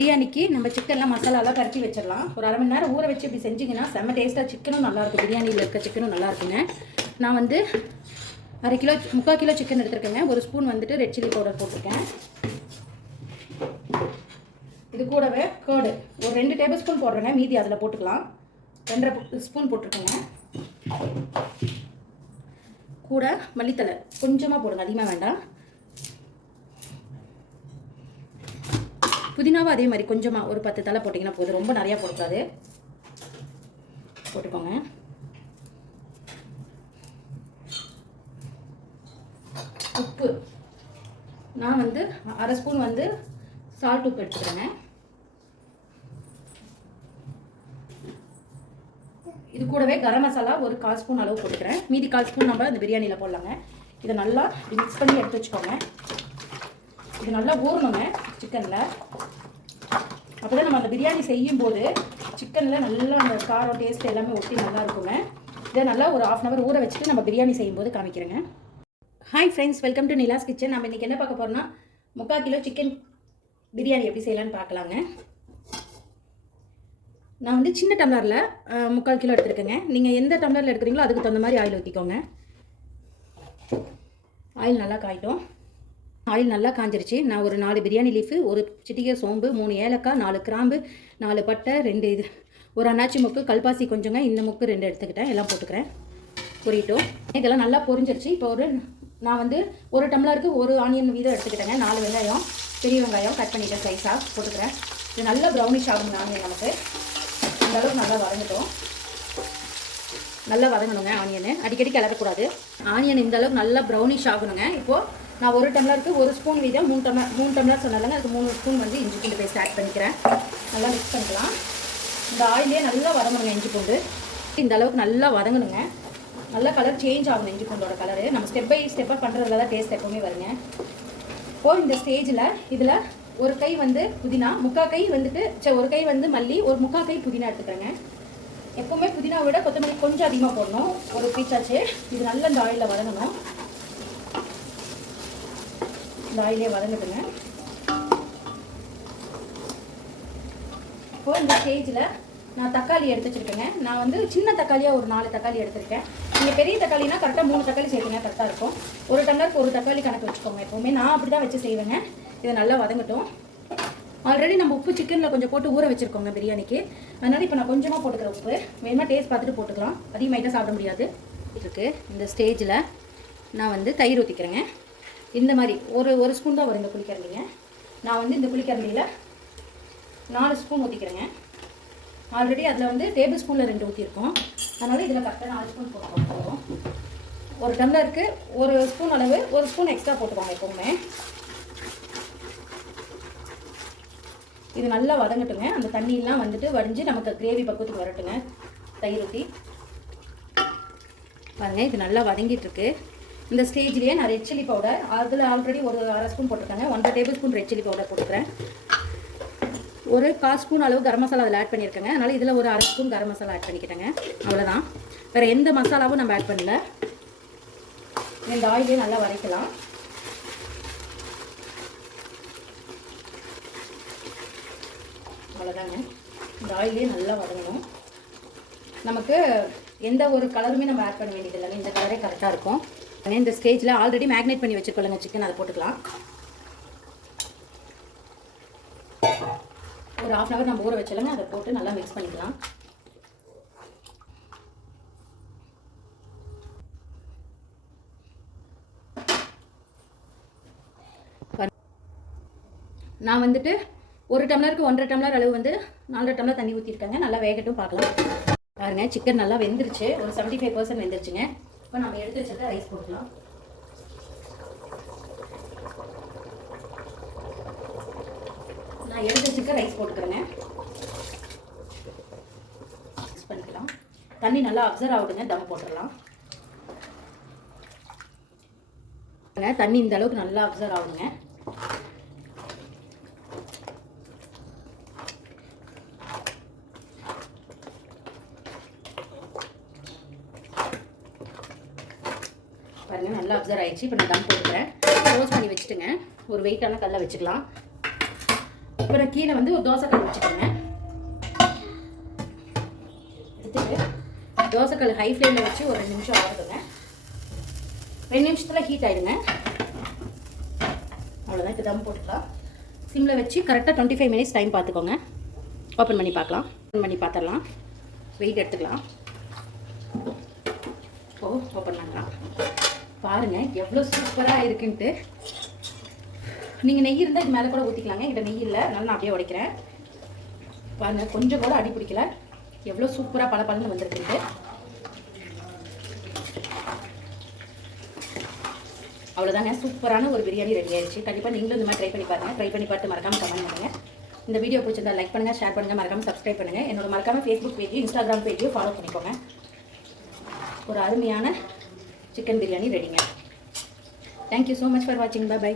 பிரியாணிக்கு நம்ம சிக்கன்லாம் மசாலாலாம் பரட்டி வச்சிடலாம். ஒரு அரை மணி நேரம் ஊற வச்சு இப்படி செஞ்சிங்கன்னா செம்ம டேஸ்ட்டாக சிக்கனும் நல்லாயிருக்கும். பிரியாணியில் இருக்க சிக்கனும் நல்லா இருக்குங்க. நான் வந்து 3/4 கிலோ சிக்கன் எடுத்துருக்கேங்க. ஒரு ஸ்பூன் வந்துட்டு ரெட் சில்லி பவுடர் போட்டிருக்கேன். இது கூடவே கேர்டு ஒரு 2 டேபிள் ஸ்பூன் போடுறேங்க. மீதி அதில் போட்டுக்கலாம். 2.5 ஸ்பூன் போட்டிருக்கேங்க. கூட மல்லித்தலை கொஞ்சமாக போடுங்க, அதிகமாக வேண்டாம். புதினாவும் அதே மாதிரி கொஞ்சமாக ஒரு 10 தலை போட்டிங்கன்னா போதும், ரொம்ப நிறையா போடக்கூடாது. போட்டுக்கோங்க. உப்பு நான் வந்து அரை ஸ்பூன் வந்து சால்ட் உப்பு எடுத்துக்கிறேங்க. இது கூடவே கரம் மசாலா ஒரு 1/4 ஸ்பூன் அளவு போட்டுக்கிறேன். மீதி 1/4 ஸ்பூன் நம்ம இந்த பிரியாணியில் போடலாங்க. இதை நல்லா மிக்ஸ் பண்ணி எடுத்து வச்சுக்கோங்க. இது நல்லா ஊறணுங்க சிக்கனில். அப்போ தான் நம்ம அந்த பிரியாணி செய்யும்போது சிக்கனில் நல்லா அந்த காரம் டேஸ்ட் எல்லாமே ஒட்டி நல்லா இருக்குங்க. இதை நல்லா ஒரு 1/2 hour ஊற வச்சுட்டு நம்ம பிரியாணி செய்யும்போது காமிக்கிறேங்க. Hi friends, welcome to Nila's kitchen. நம்ம இன்றைக்கி என்ன பார்க்க போகிறோம்னா 3/4 கிலோ சிக்கன் பிரியாணி எப்படி செய்யலான்னு பார்க்கலாங்க. நான் வந்து சின்ன டம்ளரில் 3/4 கிலோ எடுத்துருக்கேங்க. நீங்கள் எந்த டம்ளரில் எடுக்கிறீங்களோ அதுக்கு தகுந்த மாதிரி ஆயில் ஊற்றிக்கோங்க. ஆயில் நல்லா காயிட்டும். ஆயில் நல்லா காஞ்சிருச்சு. நான் ஒரு 4 பிரியாணி லீஃபு, ஒரு சிட்டிகை சோம்பு, 3 ஏலக்காய், 4 கிராம்பு, 4 பட்டை, 2 ஒரு அன்னாச்சி மொக்கு, கல்பாசி கொஞ்சங்க, இந்த மொக்கு 2 எடுத்துக்கிட்டேன். எல்லாம் போட்டுக்கிறேன். பொரியட்டும். இதெல்லாம் நல்லா பொரிஞ்சிருச்சு. இப்போ நான் வந்து ஒரு டம்ளருக்கு ஒரு ஆனியன் வீதம் எடுத்துக்கிட்டேங்க. 4 வெங்காயம், பெரிய வெங்காயம் கட் பண்ணிவிட்டேன் ஸ்லைஸாக போட்டுக்கிறேன். இது நல்லா ப்ரௌனிஷ் ஆகும். ஆனியன் நமக்கு இந்த அளவுக்கு நல்லா வதங்கட்டும். நல்லா வதங்கணுங்க. ஆனியனு அடிக்கடி கிளறக்கூடாது. ஆனியன் இந்த அளவுக்கு நல்லா ப்ரௌனிஷ் ஆகணுங்க. இப்போது நான் ஒரு டம்ளருக்கு ஒரு ஸ்பூன் வீதம் 3 டம்ளர் சொன்னாலங்க, அதுக்கு 3 ஸ்பூன் வந்து இஞ்சி பூண்டு பேஸ்ட் ஆட் பண்ணிக்கிறேன். நல்லா மிக்ஸ் பண்ணிக்கலாம். இந்த ஆயிலே நல்லா வதங்கணுங்க. இஞ்சி பூண்டு இந்த அளவுக்கு நல்லா வதங்கணுங்க. நல்லா கலர் சேஞ்ச் ஆகணும். இஞ்சி பூண்டோட கலரு நம்ம ஸ்டெப் பை ஸ்டெப்பாக பண்ணுறதுல தான் டேஸ்ட் எப்போவுமே வருங்க. இப்போது இந்த ஸ்டேஜில் இதில் ஒரு கை வந்து புதினா, 3/4 கை வந்துட்டு ஒரு கை வந்து மல்லி, ஒரு 3/4 கை புதினா எடுத்துக்கிறேங்க. எப்போவுமே புதினாவை விட கொத்தமல்லி கொஞ்சம் அதிகமாக போடணும். ஒரு பீச்சாச்சு. இது நல்லா இந்த ஆயிலில் வதங்கணும். இந்த ஆயிலே வதங்கட்டுங்க. இப்போ இந்த ஸ்டேஜில் நான் தக்காளி எடுத்து வச்சுருக்கேங்க. நான் வந்து சின்ன தக்காளியாக ஒரு 4 தக்காளி எடுத்துருக்கேன். நீங்கள் பெரிய தக்காளினா கரெக்டாக 3 தக்காளி சேர்த்துங்க, கரெக்டாக இருக்கும். ஒரு டம்ளருக்கு ஒரு தக்காளி கணக்கு வச்சுக்கோங்க. எப்போவுமே நான் அப்படி தான் வச்சு செய்வேங்க. இதை நல்லா வதங்கட்டும். ஆல்ரெடி நம்ம உப்பு சிக்கனில் கொஞ்சம் போட்டு ஊற வச்சுருக்கோங்க பிரியாணிக்கு. அதனால் இப்போ நான் கொஞ்சமாக போட்டுக்கிறேன் உப்பு. வேணுமா டேஸ்ட் பார்த்துட்டு போட்டுக்கலாம். அதிகமாகிட்டால் சாப்பிட முடியாது. இருக்குது இந்த ஸ்டேஜில் நான் வந்து தயிர் ஊற்றிக்கிறேங்க. இந்த மாதிரி ஒரு ஸ்பூன் தான் வரும் இந்த புளிக்கரண்டிங்க. நான் வந்து இந்த புளிக்கரண்டியில் 4 ஸ்பூன் ஊற்றிக்கிறேங்க. ஆல்ரெடி அதில் வந்து டேபிள் ஸ்பூனில் 2 ஊற்றிருக்கோம். அதனால் இதில் கரெக்டாக 4 ஸ்பூன் போட்டுக்கோங்க. ஒரு டம்ளருக்கு ஒரு ஸ்பூன் அளவு, ஒரு ஸ்பூன் எக்ஸ்ட்ரா போட்டுக்கோங்க எப்போவுமே. இது நல்லா வதங்கட்டுங்க. அந்த தண்ணியெலாம் வந்துட்டு வடிஞ்சு நமக்கு கிரேவி பக்குவத்துக்கு வரட்டுங்க. தயிர் ஊற்றி பாருங்கள். இது நல்லா வதங்கிட்டுருக்கு. இந்த ஸ்டேஜ்லேயே நான் ரெட் சில்லி பவுடர் அதில் ஆல்ரெடி ஒரு அரை ஸ்பூன் போட்டிருக்காங்க. 1/2 table spoon red chilli powder போட்டுக்கிறேன். ஒரு 1/4 ஸ்பூன் அளவு கரம் மசாலா அதில் ஆட் பண்ணியிருக்கேங்க. அதனால் இதில் ஒரு அரை ஸ்பூன் கரம் மசாலா ஆட் பண்ணிக்கிட்டேங்க. அவ்வளோதான். வேறு எந்த மசாலாவும் நம்ம ஆட் பண்ணல. இந்த ஆயிலே நல்லா வதக்கலாம். அவ்வளோதாங்க. இந்த ஆயிலே நல்லா வதங்கணும். நமக்கு எந்த ஒரு கலருமே நம்ம ஆட் பண்ண வேண்டியது இல்லைங்க. இந்த கலரே கரெக்டாக இருக்கும். இந்த ஸ்டேஜில் ஆல்ரெடி மேக்னேட் பண்ணி வச்சுக்கொள்ளுங்க சிக்கன். அதை போட்டுக்கலாம். ஒரு 1/2 hour நம்ம ஊற வச்சலங்க. அதை போட்டு நல்லா மிக்ஸ் பண்ணிக்கலாம். நான் வந்துட்டு ஒரு டம்ளருக்கு 1.5 டம்ளர் அளவு வந்து 4 டம்ளர் தண்ணி ஊற்றிருக்கேங்க. நல்லா வேகட்டும் பார்க்கலாம். பாருங்கள், சிக்கன் நல்லா வெந்துருச்சு. ஒரு 75% வெந்துருச்சுங்க. இப்போ நம்ம எடுத்து வச்சுட்டு ரைஸ் போட்டுக்கலாம். நான் எடுத்து வச்சுக்க ரைஸ் போட்டுக்கிறேங்க. மிக்ஸ் பண்ணிக்கலாம். தண்ணி நல்லா அப்சர்வ் ஆகுதுங்க. தம் போட்டுடலாம். தண்ணி இந்த அளவுக்கு நல்லா அப்சர்வ் ஆகுதுங்க. பாருங்கள், நல்லா அப்சர்வ் ஆகிடுச்சு. இப்போ நான் தம் போட்டுக்கிறேன். க்ளோஸ் பண்ணி வச்சுட்டுங்க. ஒரு வெயிட்டான கல்லை வச்சுக்கலாம். இப்போ நான் கீழே வந்து ஒரு தோசைக்கல் வச்சுக்கோங்க. எடுத்துட்டு தோசைக்கல் ஹை ஃப்ளேமில் வச்சு ஒரு 2 நிமிஷம் ஆகுதுங்க. 2 நிமிஷத்தில் ஹீட் ஆகிடுங்க. அவ்வளோதான். இப்போ தம் போட்டுக்கலாம். சிம்மில் வச்சு கரெக்டாக 25 மினிட்ஸ் டைம் பார்த்துக்கோங்க. ஓப்பன் பண்ணி பார்க்கலாம். ஓப்பன் பண்ணி பார்த்துடலாம். வெயிட் எடுத்துக்கலாம். ஓப்பன் பண்ணலாம். பாருங்கள் எவ்வளோ சூப்பராக இருக்குன்ட்டு. நீங்கள் நெய் இருந்தால் இது மேலே கூட ஊற்றிக்கலாங்க. என்கிட்ட நெய் இல்லை, அதனால நான் அப்படியே உடைக்கிறேன். பாருங்கள் கொஞ்சம் கூட அடி பிடிக்கல. எவ்வளோ சூப்பராக பளபளன்னு வந்திருக்குன்ட்டு. அவ்வளோதாங்க, சூப்பரான ஒரு பிரியாணி ரெடி ஆயிடுச்சு. கண்டிப்பாக நீங்களும் இந்த மாதிரி ட்ரை பண்ணி பாருங்கள். ட்ரை பண்ணி பார்த்து மறக்காமல் கமெண்ட் பண்ணுங்கள். இந்த வீடியோ பிடிச்சிருந்தா லைக் பண்ணுங்கள், ஷேர் பண்ணுங்கள், மறக்காமல் சப்ஸ்கிரைப் பண்ணுங்கள். என்னோட மறக்காமல் ஃபேஸ்புக் பேஜையும் இன்ஸ்டாகிராம் பேஜையும் ஃபாலோ பண்ணிக்கோங்க. ஒரு அருமையான சிக்கன் பிரியாணி ரெடிங்க. தேங்க்யூ ஸோ மச் ஃபார் வாட்சிங். பை.